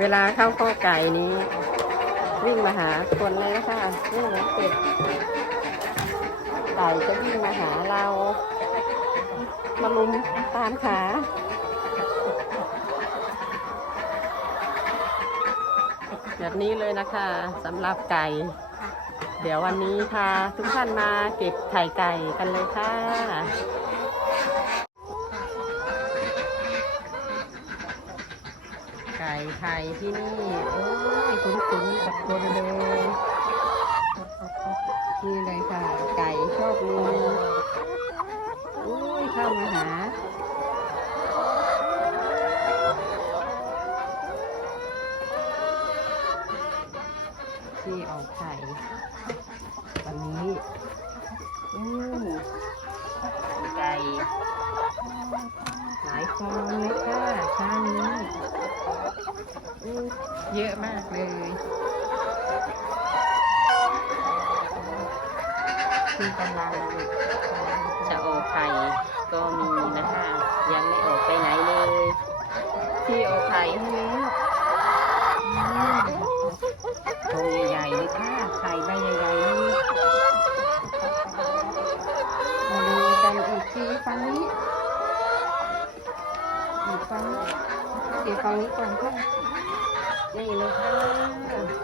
เวลาเข้าข้อไก่นี้ วิ่งมาหาคนเลยนะคะวิ่งเหมือนเป็ดไก่จะวิ่งมาหาเรา มาลุมตามขาแบบนี้เลยนะคะสำหรับไก่ เดี๋ยววันนี้พาทุกท่านมาเก็บไข่ไก่กันเลยค่ะ ไข่ที่นี่โอ้ยคุ้นๆกับคนเลยนี่เลยค่ะ ไก่ชอบลุง ที่กำลังจะออกไข่ก็มีนะคะ ยังไม่ออกไปไหนเลย ที่ออกไข่ให้แล้วอืมตัวใหญ่เลยค่ะไข่ใบใหญ่ๆมาดูกันอีกทีฝั่งนี้อีกฝั่งอีกฝั่งนี้ก่อนค่ะนี่เลยค่ะ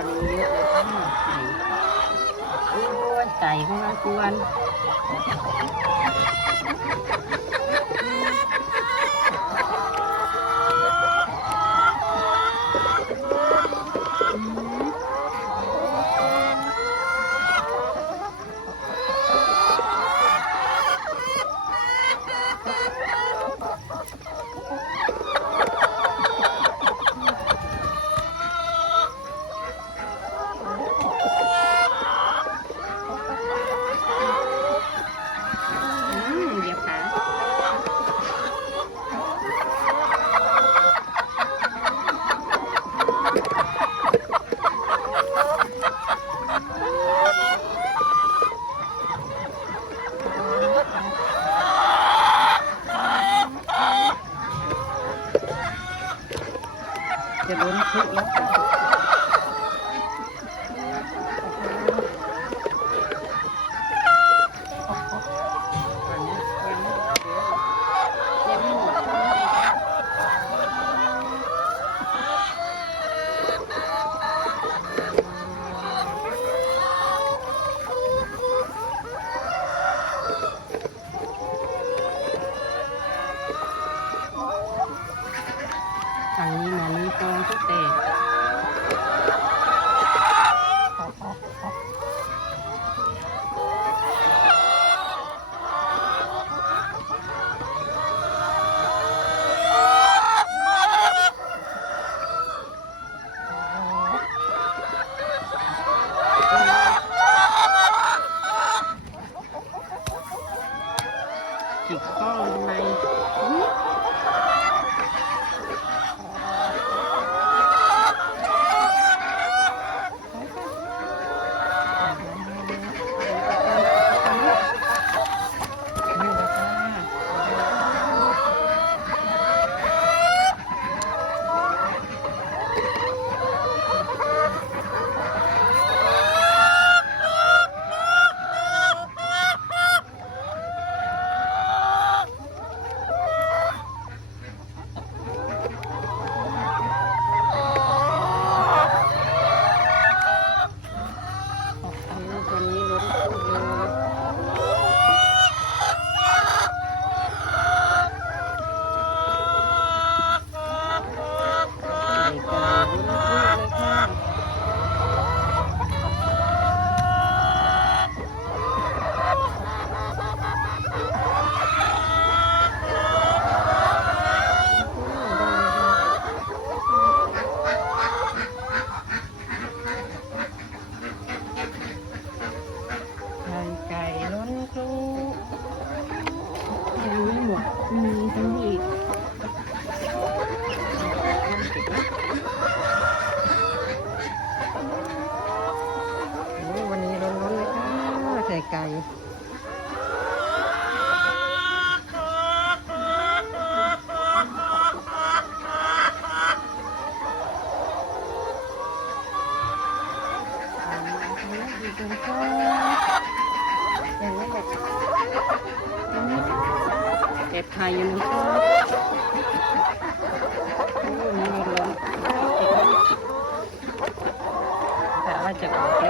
คนเยอะเลยค่ะไก่โอ้ยไก่ของมากวน จะล้นคุกแล้ว ทางนี้มานี่กองทุกแตจิกก้อนไหม ไก่อยู่ตรงข้างอย่างนี้แหละเก็บไข่ยู่นะครับโอ้ยมีหมดเลยกะว่าจะออกเลย